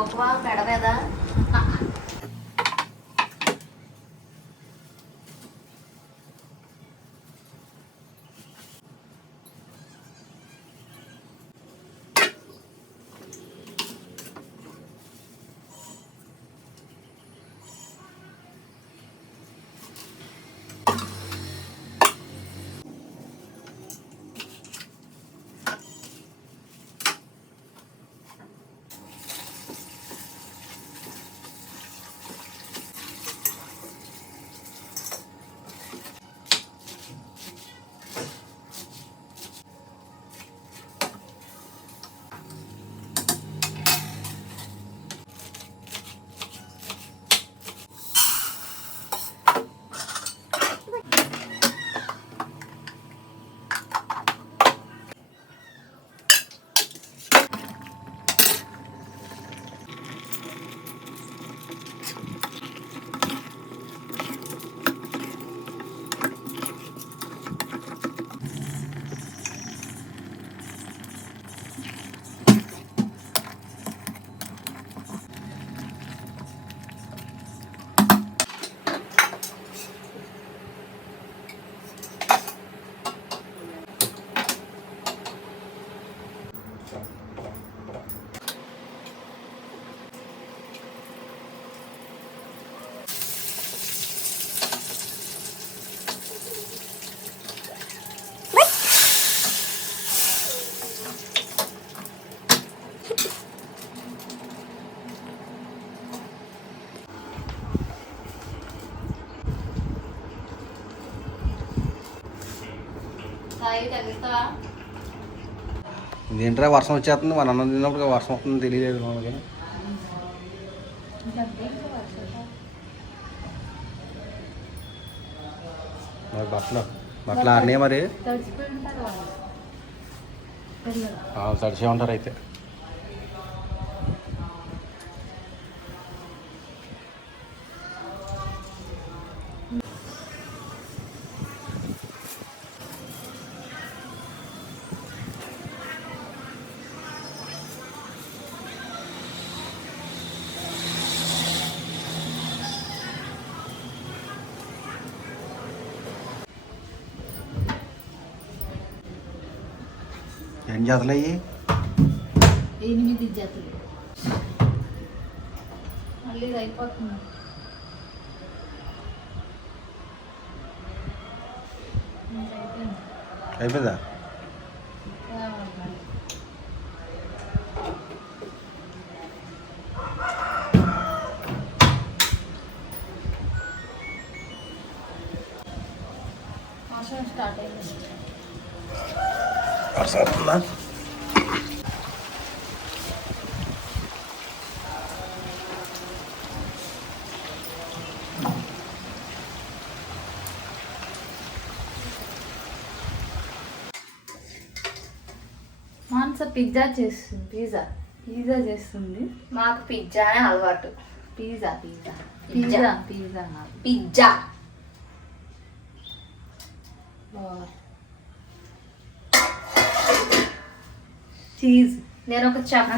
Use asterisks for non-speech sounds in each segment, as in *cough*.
దూకవా పెడవేదా? ఇదేంట్రా వర్షం వచ్చేస్తుంది? మన అన్నం తిన్నప్పుడు వర్షం వస్తుంది తెలియలేదు మనకి. మరి బట్టలు బట్టలు ఆడినాయి మరి? తడిసే ఉంటారు అయితే. ఏం చేతలు అయ్యి? ఎనిమిది జతలు. మళ్ళీ అయిపోతుంది. అయిపోయింది. స్టార్ట్ అయింది. వస్తుందా మాన్స పిజ్జా చేస్తుంది. పిజ్జా. పిజ్జా చేస్తుంది. మాకు పిజ్జానే అలవాటు. Pizza pizza. Pizza. Pizza pizza కాదు. పిజ్జా చీజ్ నేను ఒక చెఫ్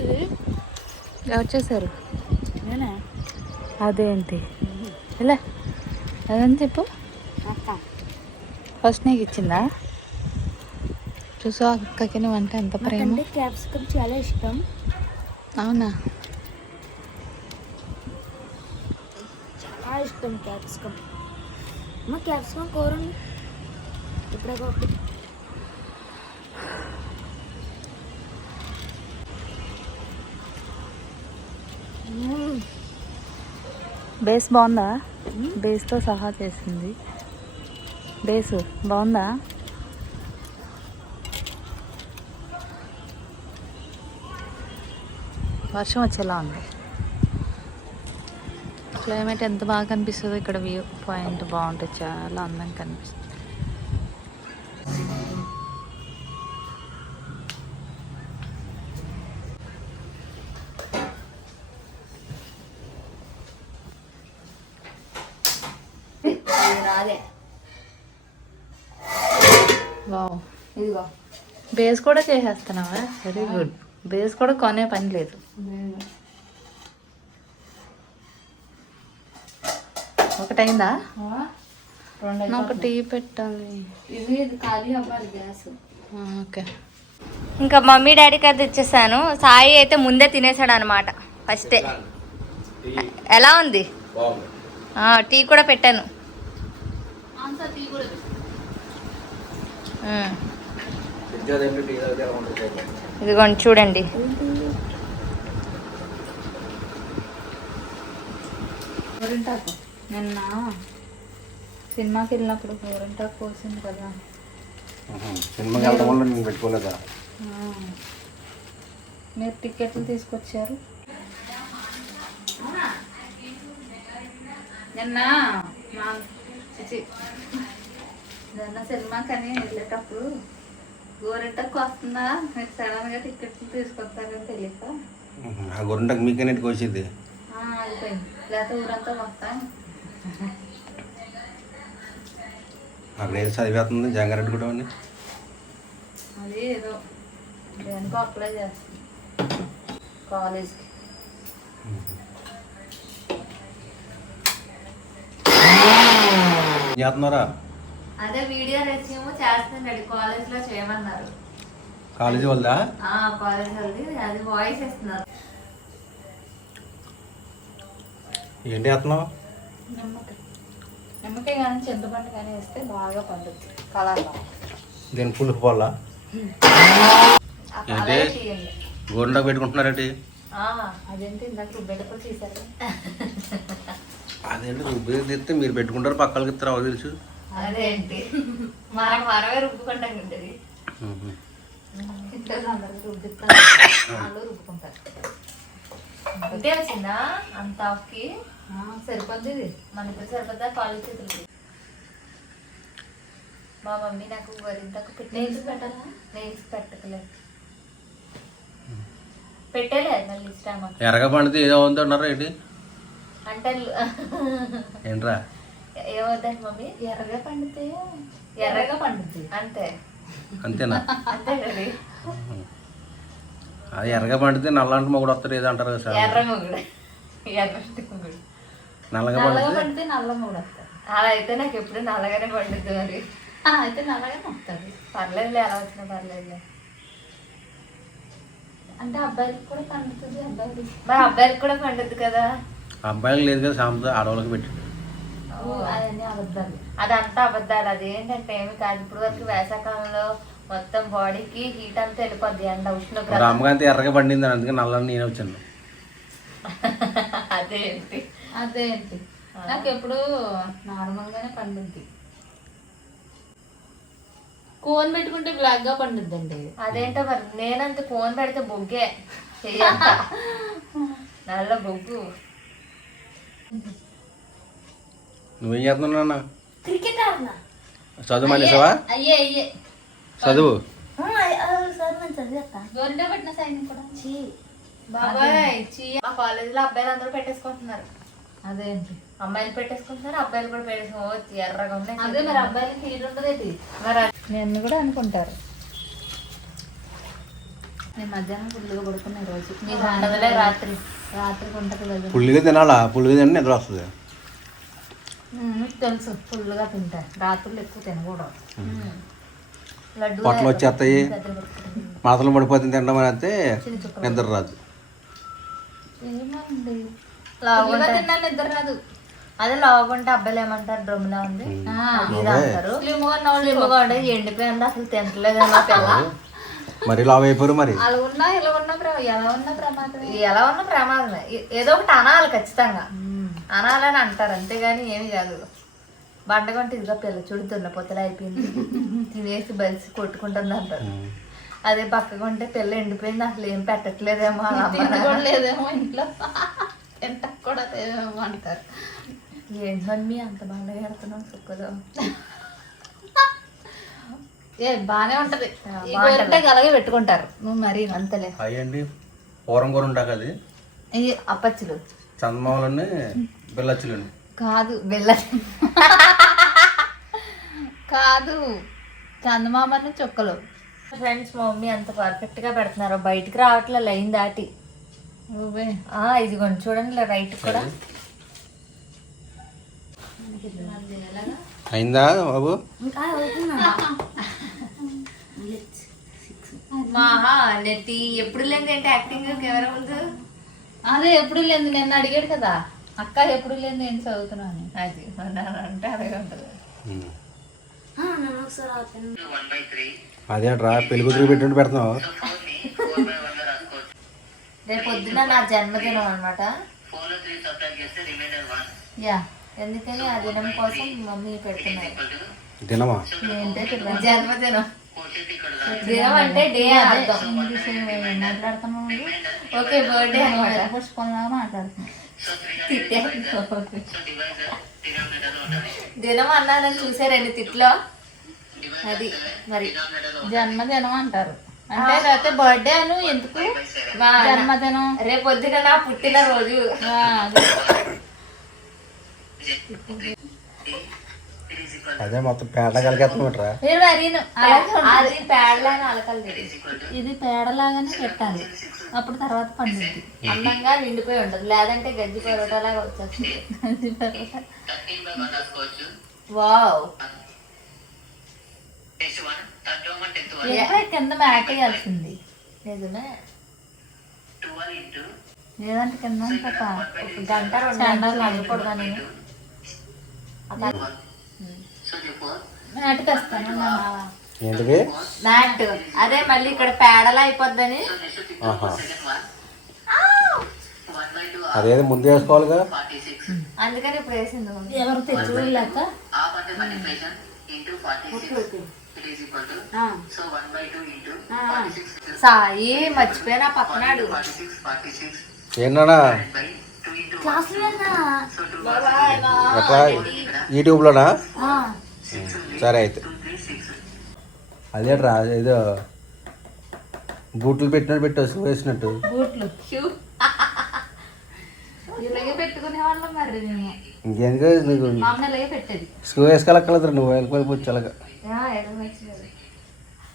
ఇది. ఎవరు చేశారు? నేనే. అదేంటి ఎలా? అదని చెప్పు. ఫస్ట్ నీకు ఇచ్చిందా? చూసా అక్కకి అంటే ఎంత ప్రేమ. క్యాప్సికమ్ చాలా ఇష్టం. అవునా? చాలా ఇష్టం క్యాప్సికమ్ అమ్మ క్యాప్సికమ్ కూర. ఇప్పుడే ఒకటి బేస్ బాగుందా? బేస్తో సహా చేసింది. బేసు బాగుందా? వర్షం వచ్చేలా ఉంది. క్లైమేట్ ఎంత బాగా కనిపిస్తుందో ఇక్కడ వ్యూ పాయింట్ బాగుంటుంది చాలా అందంగా కనిపిస్తుంది. బేస్ కూడా చేసేస్తున్నావా? వెరీ గుడ్ బేస్ కూడా కొనే పని లేదు. ఒకటైందా? రెండు నాకు టీ పెట్టాలి. ఇది ఇది ఖాళీ అవ్వాలి గ్యాస్. ఆ, ఓకే. ఇంకా మమ్మీ డాడీకి అయితే ఇచ్చేసాను. సాయి అయితే ముందే తినేసాడు అనమాట ఫస్టే. ఎలా ఉంది? ఆ, టీ కూడా పెట్టాను. ఉమ్. ఇదిగోండి చూడండి. గోరింటాకు. నిన్న సినిమాకి వెళ్ళినప్పుడు గోరింటాకు కోసింది కదా. సినిమాకి వెళ్ళడం వల్ల నేను పెట్టుకోలేదా? ఆ. మీరు టికెట్లు తీసుకొచ్చారు? నిన్న మా చిచి నిన్న సినిమాకని వెళ్ళేటప్పుడు గోరింటకు వస్తుందా? మీరు సడన్గా టికెట్లు తీసుకొస్తారని తెలియక. ఆ వచ్చేది ఆ, అయిపోయింది. లేకపోతే ఊరంతా వస్తా అక్కడ ఏదో చదివేస్తుంది జంగారెడ్డి కూడా అని. అది ఏదో దేనికో అప్లై చేస్తుంది. కాలేజ్కి. చేస్తున్నారా? అదే వీడియో రెస్యూమ్ చేస్తున్నాడు కాలేజ్లో చేయమన్నారు. కాలేజీ వాళ్ళదా? కాలేజ్ వాళ్ళది. అది వాయిస్ ఇస్తున్నారు ఏంటి చేస్తున్నావు నిమ్మకాయ. నిమ్మకాయ కానీ చింతపండు కానీ వేస్తే బాగా పండుద్ది. కలర్ దీని పులుపు వల్ల ఏంటి? గోరింటాకు పెట్టుకుంటున్నారేంటి అదేంటి ఇందాక రుబ్బేటప్పుడు తీసారు అదేంటి రుబ్బేది తెస్తే మీరు పెట్టుకుంటారు పక్కలకి ఇస్తారు అవ తెలుసు. అదేంటి మనం మనమే రుబ్బుకుంటాం ఉంటుంది అంతే వచ్చిందా? ఆఫ్కి? సరిపోద్ది? చేతులకి? మా మమ్మీ నాకు వరింతకు నెయిల్స్ పెట్టాలా? నెయిల్స్ పెట్టకలేదు పెట్టలే మళ్ళీ ఇష్టం ఎర్రగా పండితే ఏదో ఉంది అన్నారా ఏంటి? అంటే ఏంట్రా? ఏమవుతాయి మమ్మీ? ఎర్రగా పండితే ఎర్రగా పండుద్ది అంతే. అంతేనా? అంతే కదా అది ఎర్రగా పండితే నల్లంటి మొగుడు వస్తారు ఏదో అంటారు కదా సార్. ఎర్ర మొగుడు. ఎర్ర మొగుడు. నల్లగా పండితే? నల్ల మూడు వస్తారు అలా అయితే నాకు ఎప్పుడు నల్లగానే పండుద్ది మరి. అయితే నల్లగానే వస్తుంది పర్లేదులే ఎలా వచ్చినా పర్లేదులే. అంటే అబ్బాయికి కూడా పండుతుంది అబ్బాయికి మరి అబ్బాయికి కూడా పండుద్ది కదా. అబ్బాయిలకు లేదు కదా సాంప్రదాయ ఆడవాళ్ళకి పెట్టి అవన్నీ అబద్ధాలు. అదంతా అబద్ధాలు. అది ఏంటంటే ఏమి కాదు. ఇప్పుడు వరకు వేసవకాలంలో మొత్తం బాడీకి హీట్ అంతా వెళ్ళిపోద్ది ఎండ ఉష్ణోగ్రత. అమ్మగాంతి ఎర్రగా పండింది అని అందుకే నల్లని నేను వచ్చాను. *laughs* అదేంటి? అదేంటి? నాకు ఎప్పుడు నార్మల్ గానే పండుద్ది. కోన్ పెట్టుకుంటే బ్లాక్గా పండుద్దండి. అదేంటో మరి? నేనంత ఫోన్ పెడితే బొగ్గే. చెయ్యంతా. *laughs* నల్ల బొగ్గు. *laughs* నువ్వేం చేస్తున్నావు క్రికెట్ చదువు మానేసావా? అయ్యే అయ్యే. చదువు? కాలేజీలో అబ్బాయిలు అందరూ పెట్టేసుకుంటున్నారు. అదేంటి? అమ్మాయిలు పెట్టేసుకుంటున్నారు అబ్బాయిలు కూడా పెట్టేసుకోవచ్చు ఎర్రగా ఉన్నాయి అదే మరి అబ్బాయిలకి హీట్ ఉండదేటి మరి నేను కూడా అనుకుంటారు. నేను మధ్యాహ్నం ఫుల్గా పడుకున్నా రోజు. రాత్రి. రాత్రికి ఉంటుంది కదా. పుల్లిగా తినాలా? పుల్లిగా తిని నిద్ర వస్తుంది. తెలుసు ఫుల్గా తింటా. రాత్రులు ఎక్కువ తినకూడదు. లడ్డు పొట్టలు వచ్చేస్తాయి. మాతలు పడిపోతుంది తినడం అని అయితే నిద్ర రాదు నిద్ర రాదు అదే లావుకుంటే అబ్బాయిలు ఏమంటారు డ్రమ్లా ఉంది? అంటారు. స్లిమ్గా ఎండిపోయింది అసలు పిల్ల. మరి లావు అయిపోరు మరి? అలా ఉన్నా ఇలా ఉన్నా ఎలా ఉన్నా ప్రమాదమే. ఎలా ఉన్న ప్రమాదమే. ఏ- ఏదో ఒకటి అనాలి ఖచ్చితంగా. అనాలని అంటారు అంతేగాని ఏమి కాదు. బండగంట ఇదిగా పిల్ల చుడుతున్న పొత్తలు అయిపోయింది. తినేసి బలిసి కొట్టుకుంటుంది అంటారు. అదే పక్కగా ఉంటే పిల్ల ఎండిపోయింది అసలు ఏం పెట్టట్లేదేమో అలా లేదేమో ఇంట్లో తింట కూడా లేదేమో అంటారు. ఏంటి మమ్మీ అంత బాగా పెడుతున్నావు సుక్కదో ఏ బానే ఉంటది. అలాగే పెట్టుకుంటారు. నువ్వు మరీ అంతలే. అయ్యండి పూరం కూర ఉంటాక అది ఇవి అప్పచ్చులు. చందమామలని బిల్లచ్చులండి కాదు బెల్ల కాదు చందమామను చుక్కలు. ఫ్రెండ్స్ మా మమ్మీ అంత పర్ఫెక్ట్గా పెడుతున్నారు బయటికి రావట్లే లైన్ దాటి. ఇదిగోండి చూడండి రైట్ కూడా. అయిందా బాబు? మాహా నెత్తి ఎప్పుడు లేని ఏంటి యాక్టింగ్ కెమెరా ముందు? అదే ఎప్పుడు లేదు నిన్న అడిగాడు కదా అక్క ఎప్పుడు లేదు నేను చదువుతున్నాను అది అంటే అలాగే ఉంటుంది ఆపండి. అదేంట్రా పెళ్ళి కూతురు పెట్టుండి పెడుతున్నావు. రేపు పొద్దున నా జన్మదినం అనమాట యా ఎందుకని ఆ దినం కోసం మమ్మీ పెడుతున్నారు. ఏంటో తెలియదు. జన్మదినం. దినం అంటే డే అర్థం. ఇంగ్లీష్ మాట్లాడుతున్నావు ఓకే బర్త్డే అనమాట పుష్పంలాగా మాట్లాడుతున్నావు దినం అన్నానని చూసారండి తిట్లో? అది మరి. జన్మదినం అంటారు. అంటే లేకపోతే బర్త్డే అను ఎందుకు? జన్మదినం. రేపు పొద్దున నా పుట్టినరోజు. అదే. అదే మొత్తం అలాగే ఉంటుంది. అది పేడలని అలకలేదు ఇది పేడలాగానే పెట్టాలి. అప్పుడు తర్వాత పండుద్ది. అందంగా నిండిపోయి ఉండదు. లేదంటే గజ్జి పరోటాలాగా వచ్చేస్తుంది. అది పర్వాలేదు. వావ్. కింద మ్యాట్ వేయాల్సింది నిజమే. లేదంటే కింద గంట రెండు గంటలు అడగకూడదా నేను తెస్తాను ఏంటిది మ్యాట్ అదే మళ్ళీ ఇక్కడ పేడలా అయిపోద్దని. అదేదో ముందు వేసుకోవాలిగా? అందుకని ఇప్పుడు వేసింది. ఎవరు తెచ్చుకోలేక? సాయి మర్చిపోయినా పక్కనాడు. ఏంటన్నా? ఎట్లా? యూట్యూబ్లోనా సరే అయితే. అదేట్రా ఏదో బూట్లు పెట్టినట్టు పెట్టు వేసినట్టు. బూట్లు ఇలాగే పెట్టుకునే వాళ్ళం మరి ఇంకెందుకు నీకు మా అమ్మ ఇలాగే పెట్టేది. స్కూ వేసుకోలేకలేదు నువ్వు వెళ్ళిపోయి అలాగా ఆ, ఎడం వచ్చినది.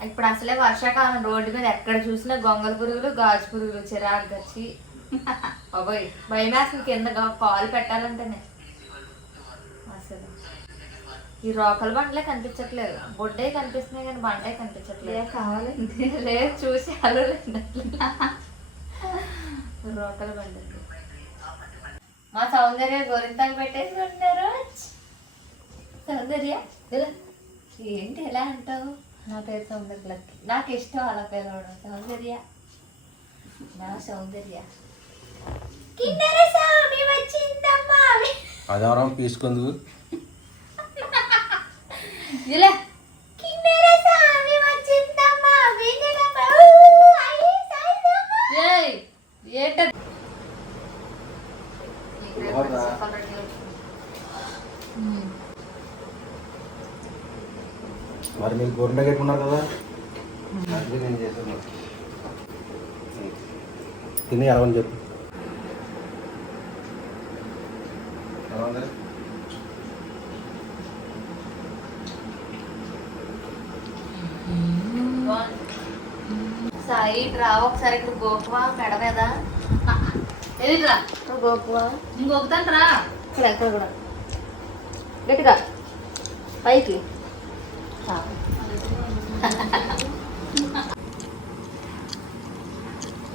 ఇప్పుడు అసలే వర్షాకాలం రోడ్డు మీద ఎక్కడ చూసినా గొంగల పురుగులు గాజు పురుగులు చిరాకు గచ్చి. బాబోయ్ భయం వేస్తుంది కింద కాలు పెట్టాలంటేనే. అసలు ఈ రోకల బండలే కనిపించట్లేదు. బొడ్డే కనిపిస్తున్నాయి కానీ బండే కనిపించట్లేదు. కావాలండి లేదు చూసి అలలేదు రోకల బండి మా సౌందర్య గోరింతాకు పెట్టేసి ఉంటారు సౌందర్య ఏంటి ఎలా అంటావు నా పేరు సౌందర్య నాకు ఇష్టం అలా పిలవడం. సౌందర్య. నా సౌందర్య. కిన్నెర స్వామి వచ్చిందమ్మా. తీసుకుందుకు ఇలా. ఏంటది మరి మీరు గొర్రె కట్టుకున్నారు కదా? అందుకే నేను చేశాను. తిని ఉంది చెప్పు. రా ఒకసారి ఇక్కడ గోకువా మెడ మీద ఎదిరా గోకువా? ఇంకొకతాను రా. ఇక్కడ కూడా. గట్టిగా. పైకి.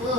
ఓ.